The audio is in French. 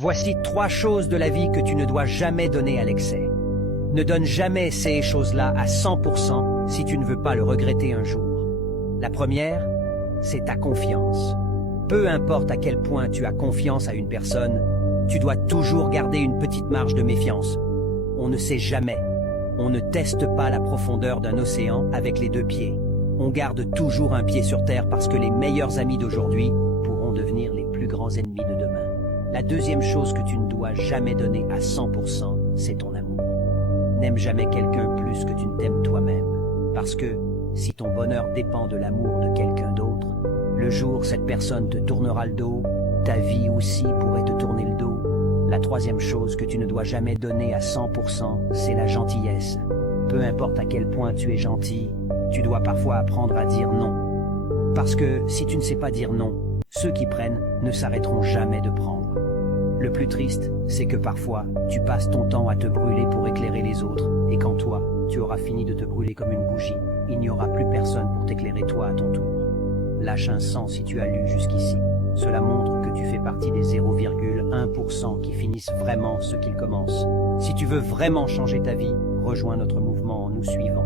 Voici 3 choses de la vie que tu ne dois jamais donner à l'excès. Ne donne jamais ces choses-là à 100% si tu ne veux pas le regretter un jour. La première, c'est ta confiance. Peu importe à quel point tu as confiance à une personne, tu dois toujours garder une petite marge de méfiance. On ne sait jamais. On ne teste pas la profondeur d'un océan avec les 2 pieds. On garde toujours un pied sur terre parce que les meilleurs amis d'aujourd'hui pourront devenir les plus grands ennemis de demain. La deuxième chose que tu ne dois jamais donner à 100%, c'est ton amour. N'aime jamais quelqu'un plus que tu ne t'aimes toi-même. Parce que si ton bonheur dépend de l'amour de quelqu'un d'autre, le jour cette personne te tournera le dos, ta vie aussi pourrait te tourner le dos. La troisième chose que tu ne dois jamais donner à 100%, c'est la gentillesse. Peu importe à quel point tu es gentil, tu dois parfois apprendre à dire non. Parce que si tu ne sais pas dire non, ceux qui prennent ne s'arrêteront jamais de prendre. Le plus triste, c'est que parfois, tu passes ton temps à te brûler pour éclairer les autres, et quand toi, tu auras fini de te brûler comme une bougie, il n'y aura plus personne pour t'éclairer toi à ton tour. Lâche un 100 si tu as lu jusqu'ici. Cela montre que tu fais partie des 0,1% qui finissent vraiment ce qu'ils commencent. Si tu veux vraiment changer ta vie, rejoins notre mouvement en nous suivant.